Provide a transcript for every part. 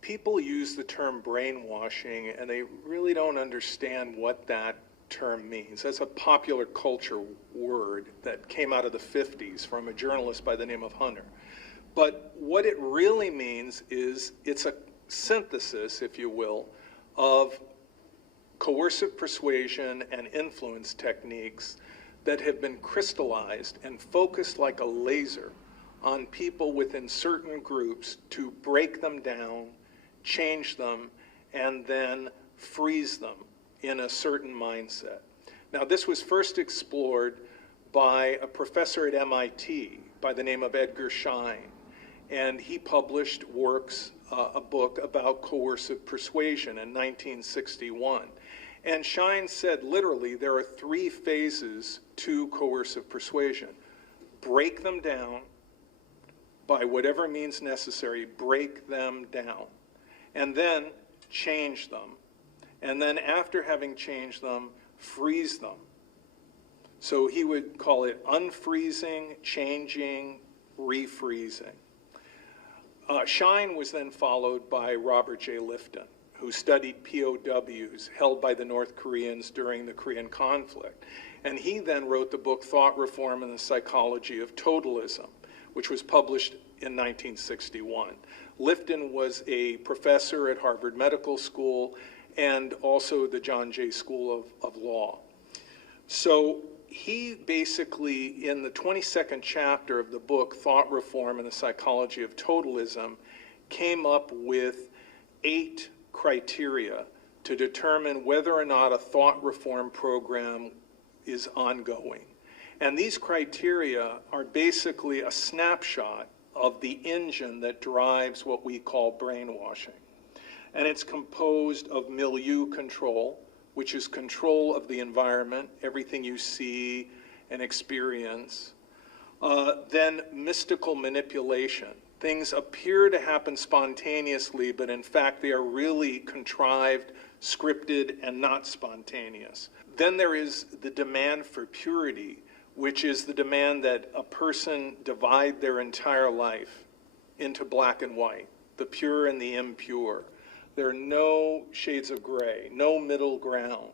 people use the term brainwashing and they really don't understand what that term means. That's a popular culture word that came out of the 50s from a journalist by the name of Hunter. But what it really means is it's a synthesis, if you will, of coercive persuasion and influence techniques that have been crystallized and focused like a laser on people within certain groups to break them down, change them, and then freeze them in a certain mindset. Now, this was first explored by a professor at MIT by the name of Edgar Schein, and he published a book about coercive persuasion in 1961. And Schein said, literally, there are 3 phases to coercive persuasion. Break them down by whatever means necessary, break them down, and then change them. And then after having changed them, freeze them. So he would call it unfreezing, changing, refreezing. Schein was then followed by Robert J Lifton, who studied POWs held by the North Koreans during the Korean conflict. And he then wrote the book Thought Reform and the Psychology of Totalism, which was published in 1961. Lifton was a professor at Harvard Medical School and also the John Jay School of Law. So he basically, in the 22nd chapter of the book, Thought Reform and the Psychology of Totalism, came up with 8 criteria to determine whether or not a thought reform program is ongoing. And these criteria are basically a snapshot of the engine that drives what we call brainwashing. And it's composed of milieu control, which is control of the environment, everything you see and experience. Then mystical manipulation. Things appear to happen spontaneously, but in fact they are really contrived, scripted, and not spontaneous. Then there is the demand for purity, which is the demand that a person divide their entire life into black and white, the pure and the impure. There are no shades of gray, no middle ground.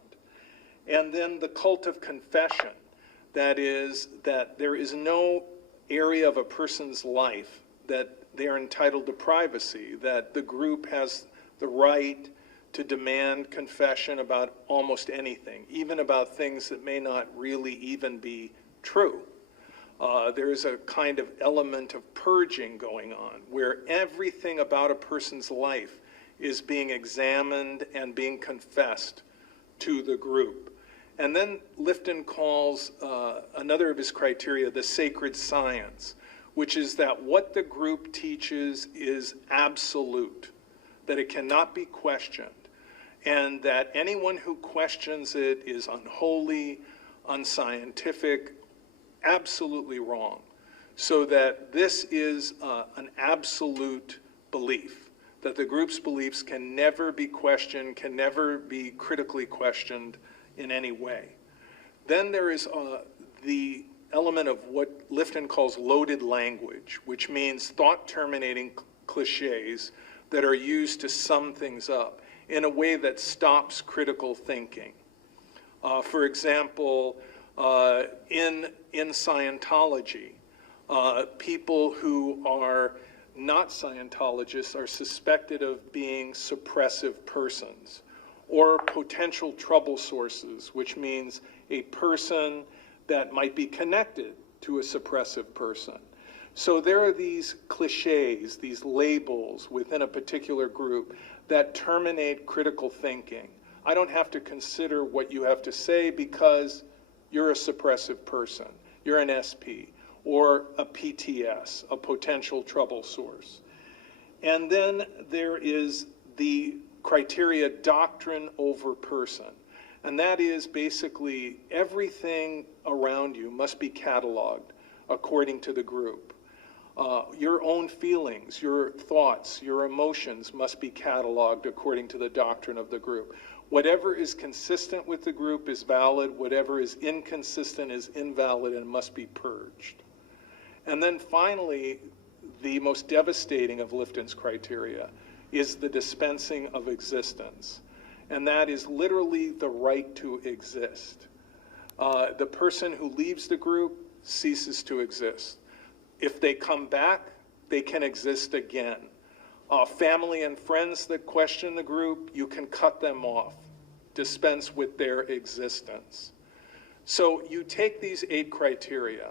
And then the cult of confession, that is, that there is no area of a person's life that they are entitled to privacy, that the group has the right to demand confession about almost anything, even about things that may not really even be true. There is a kind of element of purging going on, where everything about a person's life is being examined and being confessed to the group. And then Lifton calls another of his criteria the sacred science, which is that what the group teaches is absolute, that it cannot be questioned, and that anyone who questions it is unholy, unscientific, absolutely wrong. So that this is an absolute belief, that the group's beliefs can never be questioned, can never be critically questioned in any way. Then there is the element of what Lifton calls loaded language, which means thought-terminating cliches that are used to sum things up in a way that stops critical thinking. For example, in Scientology, people who are not Scientologists are suspected of being suppressive persons or potential trouble sources, which means a person that might be connected to a suppressive person. So there are these cliches, these labels within a particular group that terminate critical thinking. I don't have to consider what you have to say because you're a suppressive person, you're an SP, or a PTS, a potential trouble source. And then there is the criteria doctrine over person. And that is basically everything around you must be cataloged according to the group. Your own feelings, your thoughts, your emotions must be cataloged according to the doctrine of the group. Whatever is consistent with the group is valid, whatever is inconsistent is invalid and must be purged. And then finally, the most devastating of Lifton's criteria, is the dispensing of existence. And that is literally the right to exist. The person who leaves the group ceases to exist. If they come back, they can exist again. Family and friends that question the group, you can cut them off, dispense with their existence. So you take these 8 criteria,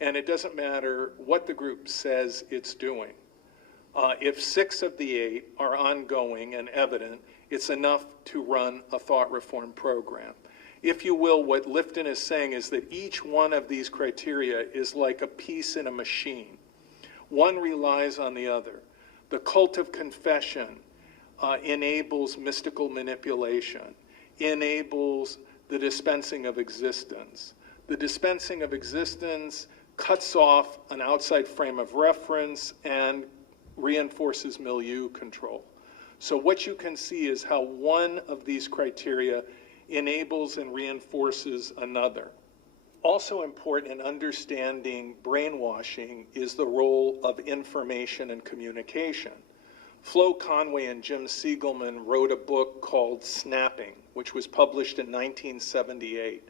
and it doesn't matter what the group says it's doing. If 6 of the 8 are ongoing and evident, it's enough to run a thought reform program. If you will, what Lifton is saying is that each one of these criteria is like a piece in a machine. One relies on the other. The cult of confession enables mystical manipulation, enables the dispensing of existence. The dispensing of existence cuts off an outside frame of reference and reinforces milieu control. So what you can see is how one of these criteria enables and reinforces another. Also important in understanding brainwashing is the role of information and communication. Flo Conway and Jim Siegelman wrote a book called Snapping, which was published in 1978.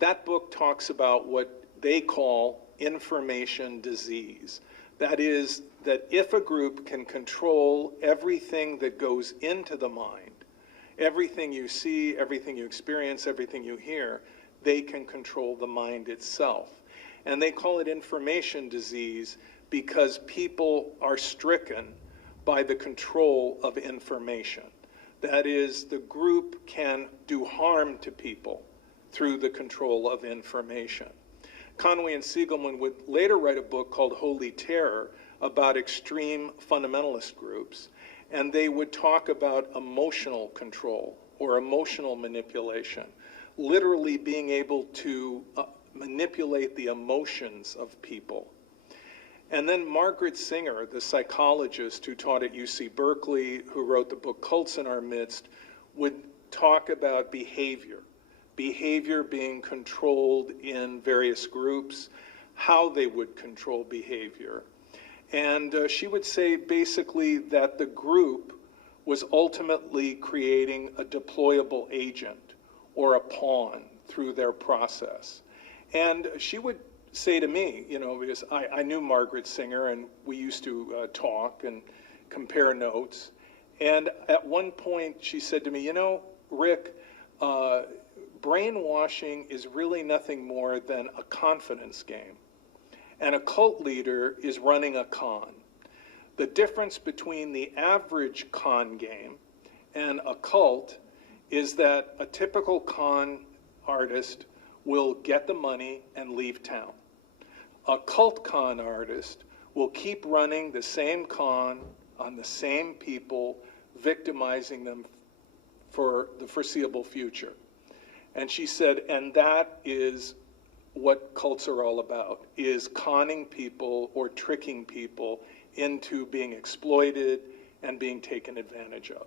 That book talks about what they call information disease. That is, that if a group can control everything that goes into the mind, everything you see, everything you experience, everything you hear, they can control the mind itself. And they call it information disease because people are stricken by the control of information. That is, the group can do harm to people through the control of information. Conway and Siegelman would later write a book called Holy Terror about extreme fundamentalist groups, and they would talk about emotional control or emotional manipulation, literally being able to manipulate the emotions of people. And then Margaret Singer, the psychologist who taught at UC Berkeley, who wrote the book Cults in Our Midst, would talk about behavior being controlled in various groups, how they would control behavior. And she would say basically that the group was ultimately creating a deployable agent or a pawn through their process. And she would say to me, you know, because I knew Margaret Singer and we used to talk and compare notes. And at one point she said to me, you know, Rick, brainwashing is really nothing more than a confidence game. And a cult leader is running a con. The difference between the average con game and a cult is that a typical con artist will get the money and leave town. A cult con artist will keep running the same con on the same people, victimizing them for the foreseeable future. And she said, and that is what cults are all about, is conning people or tricking people into being exploited and being taken advantage of.